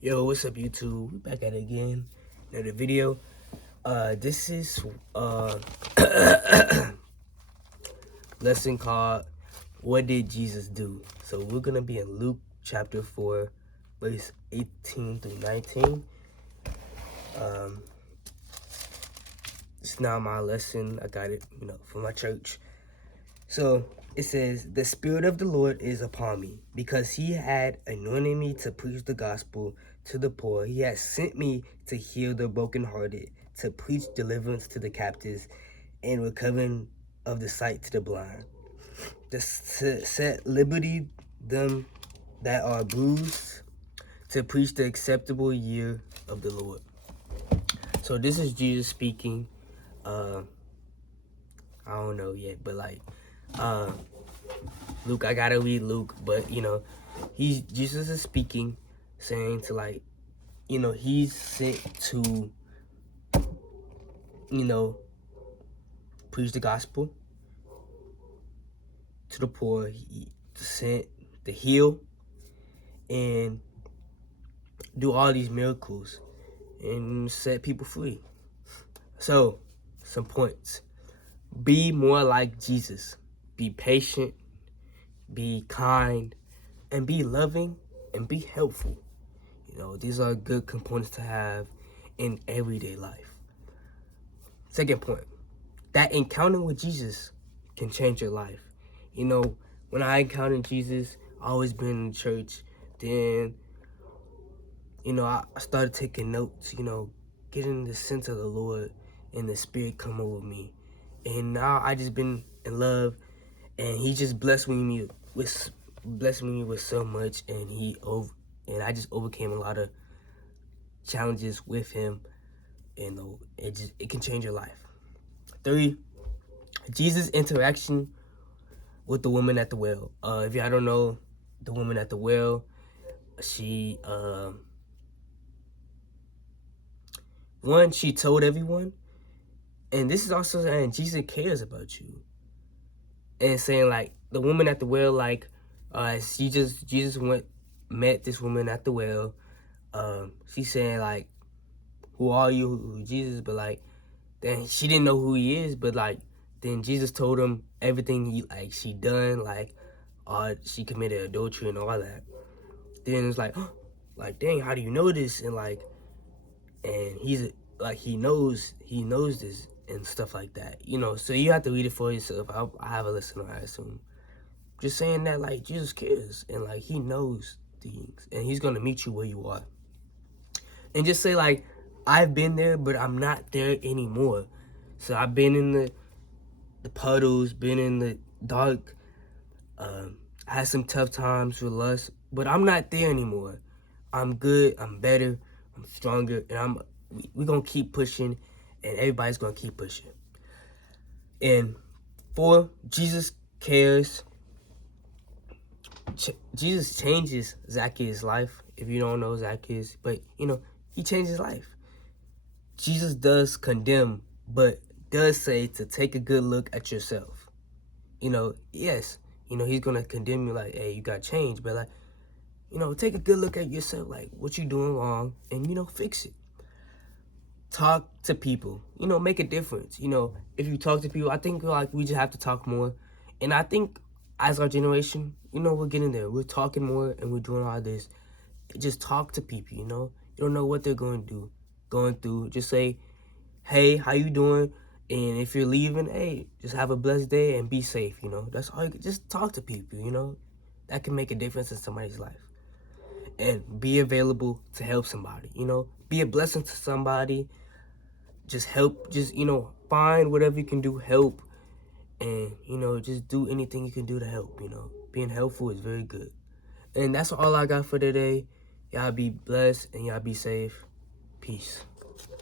Yo, what's up, YouTube? We back at it again. Another video. This is lesson called "What Did Jesus Do?" So we're gonna be in Luke chapter 4, verse 18 through 19. It's not my lesson. I got it, from my church. So it says, "The Spirit of the Lord is upon me, because He had anointed me to preach the gospel to the poor. He has sent me to heal the brokenhearted, to preach deliverance to the captives, and recovering of the sight to the blind, to set liberty them that are bruised, to preach the acceptable year of the Lord." So this is Jesus speaking. I don't know yet, but Luke, I gotta read Luke, but Jesus is speaking, saying to he's sent to preach the gospel to the poor. He sent to heal and do all these miracles and set people free. So, some points. Be more like Jesus. Be patient, be kind, and be loving, and be helpful. These are good components to have in everyday life. Second point, that encounter with Jesus can change your life. When I encountered Jesus, I always been in church. Then, I started taking notes, getting the sense of the Lord and the Spirit come over me. And now I just been in love, and He just blessed me with so much, and I just overcame a lot of challenges with Him. And it can change your life. 3, Jesus' interaction with the woman at the well. If y'all don't know, the woman at the well, she told everyone, and this is also saying Jesus cares about you, and saying the woman at the well, Jesus met this woman at the well. She's saying who are you, Jesus? But then she didn't know who He is, but then Jesus told him everything she done, she committed adultery and all that. Then it's dang, how do you know this? And he's he knows this and stuff like that. So you have to read it for yourself. I have a listener, I assume. Just saying that Jesus cares, and He knows things, and He's gonna meet you where you are. And just say I've been there, but I'm not there anymore. So I've been in the puddles, been in the dark. I had some tough times with lust, but I'm not there anymore. I'm good. I'm better. I'm stronger, and we're gonna keep pushing, and everybody's gonna keep pushing. And 4, Jesus cares. Jesus changes Zacchaeus' life. If you don't know Zacchaeus, but he changed his life. Jesus does condemn, but does say to take a good look at yourself. Yes, He's gonna condemn you hey, you got change, but take a good look at yourself, what you doing wrong, and fix it. Talk to people, make a difference. If you talk to people, I think we just have to talk more. And I think as our generation, we're getting there. We're talking more, and we're doing all this. Just talk to people. You don't know what they're going through. Just say, hey, how you doing? And if you're leaving, hey, just have a blessed day and be safe. That's all. Just talk to people. That can make a difference in somebody's life. And be available to help somebody. Be a blessing to somebody. Just help. Just find whatever you can do, help. And just do anything you can do to help. Being helpful is very good. And that's all I got for today. Y'all be blessed and y'all be safe. Peace.